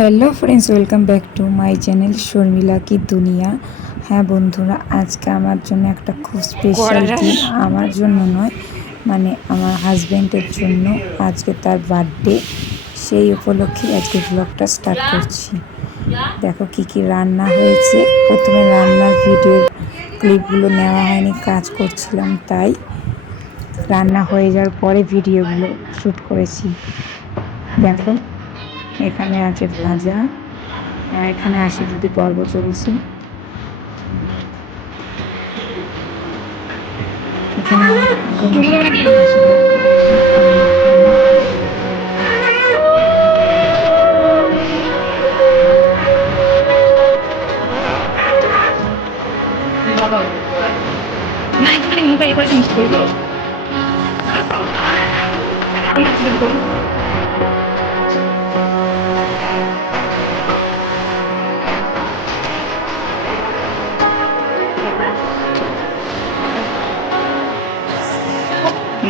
Hello friends, welcome back to my channel Sharmila কি দুনিয়া। হ্যাঁ বন্ধুরা, আজকে আমার জন্য একটা খুব স্পেশাল দিন। আমার জন্য নয়, মানে আমার হাজব্যান্ডের জন্য। আজকে তার বার্থডে, সেই উপলক্ষে আজকে ব্লগটা স্টার্ট করছি। দেখো কি কি রান্না হয়েছে। প্রথমে রান্নার ভিডিওর ক্লিপগুলো নেওয়া হয়নি, কাজ করছিলাম তাই। রান্না হয়ে যাওয়ার পরে ভিডিওগুলো শ্যুট করেছি। দেখো, এখানে আছে ভাজা, আর এখানে আশীর্বাদী পর্ব চলছে।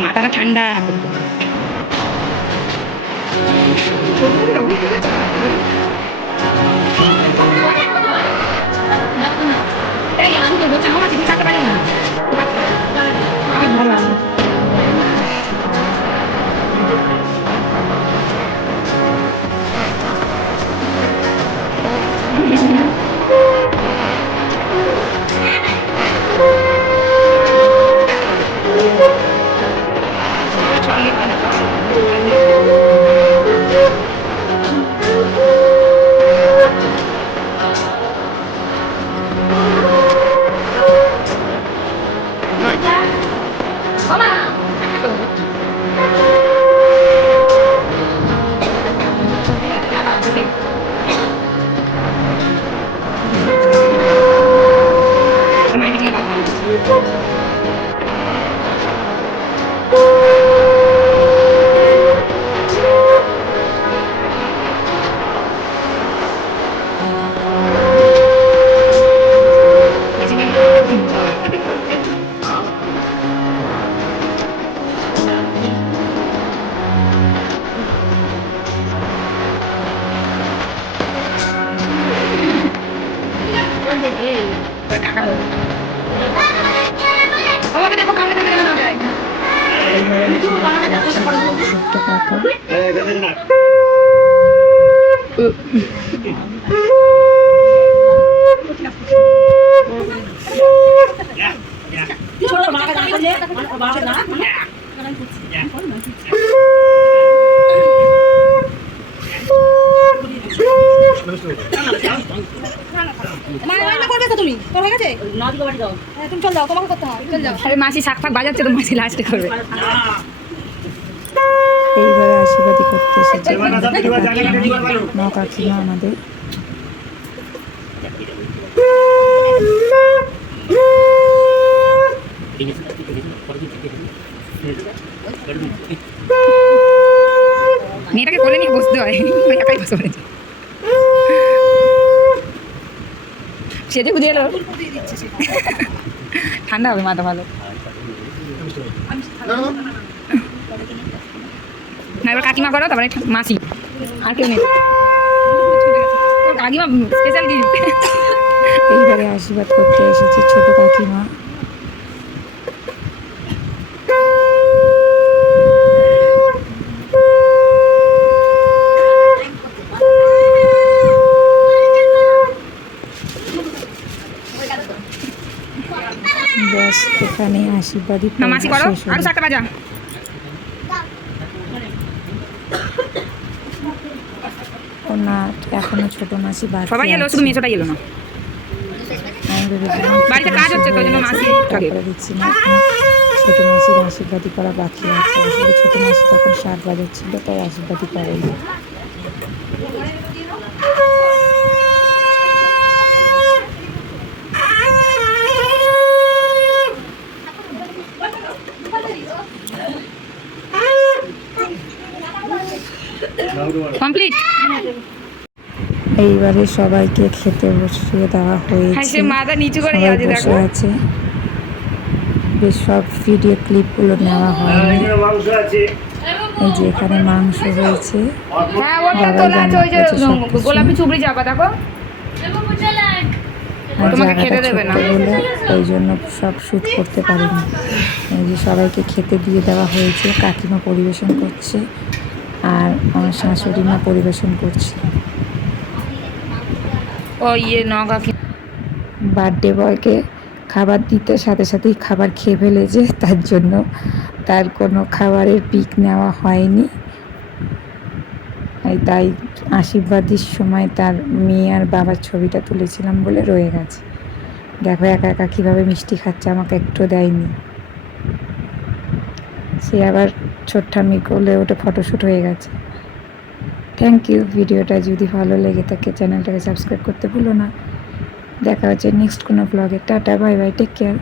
মাথাটা ঠান্ডা। মাসি শাক ফাক বাজাচ্ছে তো মাসি লাস্টে করবে। এইবারে আশীর্বাদী করতে এসেছে মা কাকিমা আমাদের। মেয়েটাকে কোলে নিয়ে বসতে হয়, একাই বসে পড়েছে। সেজে বুঝে এলো, ঠান্ডা হবে মাথা ভালো না। এবার কাকিমা করো, তারপরে মাসি, আর কেউ নেই। কাকিমা স্পেশাল গিফট। এইবারে আশীর্বাদ করতে এসেছে ছোট কাকিমা। ব্যাস, এখানে আশীর্বাদী মাসি করো, আরো 7টা বাজা। না, এখনো ছোট মাসি বাকি। সবাই এলো, শুধু মেয়েটা এলো না। আমি ভেবেছিলাম বাড়িতে কাজ হচ্ছে তো, জন্য মাসি করে দিচ্ছি না। ছোট মাসির আশীর্বাদী করা বাকি আছে। আসলে ছোট মাসি তখন 7 বাজাচ্ছিল, তাই আশীর্বাদী করেনি। কমপ্লিট। এইবারে সবাইকে খেতে বসিয়ে দেওয়া হয়েছে। মাথা নিচু করে বসে আছে। বেশ সব ভিডিও ক্লিপগুলো নেওয়া হয়নি। এই যে এখানে মাংস হয়েছে, হ্যাঁ ওটা বাবাই তোলা আছে, ওই যে রান্না করেছে সবকিছু। গোলাপি চুবড়ি চাপা দেখো। আর তোমাকে জায়গাটা খেতে দেবে ছোট্ট না। বলে এই জন্য সব শ্যুট করতে পারিনি। এই যে সবাইকে খেতে দিয়ে দেওয়া হয়েছে, কাকিমা পরিবেশন করছে আর আমার শাশুড়ি মা পরিবেশন করছে। ও ইয়ে নগা বার্থডে বয়কে খাবার দিতে সাথে সাথেই খাবার খেয়ে ফেলেছে, তার জন্য তার কোনো খাবারের পিক নেওয়া হয়নি। তাই আশীর্বাদের সময় তার মেয়ে আর বাবার ছবিটা তুলেছিলাম বলে রয়ে গেছে। দেখো একা একা কীভাবে মিষ্টি খাচ্ছে, আমাকে একটু দেয়নি। সে আবার ছোট্টামি করলে ওটা ফটোশ্যুট হয়ে গেছে। Thank you. ভিডিওটা যদি ভালো লেগে থাকে চ্যানেলটাকে সাবস্ক্রাইব করতে ভুলো না। দেখা হচ্ছে নেক্সট কোনো ব্লগে। Tata, bye bye, take care.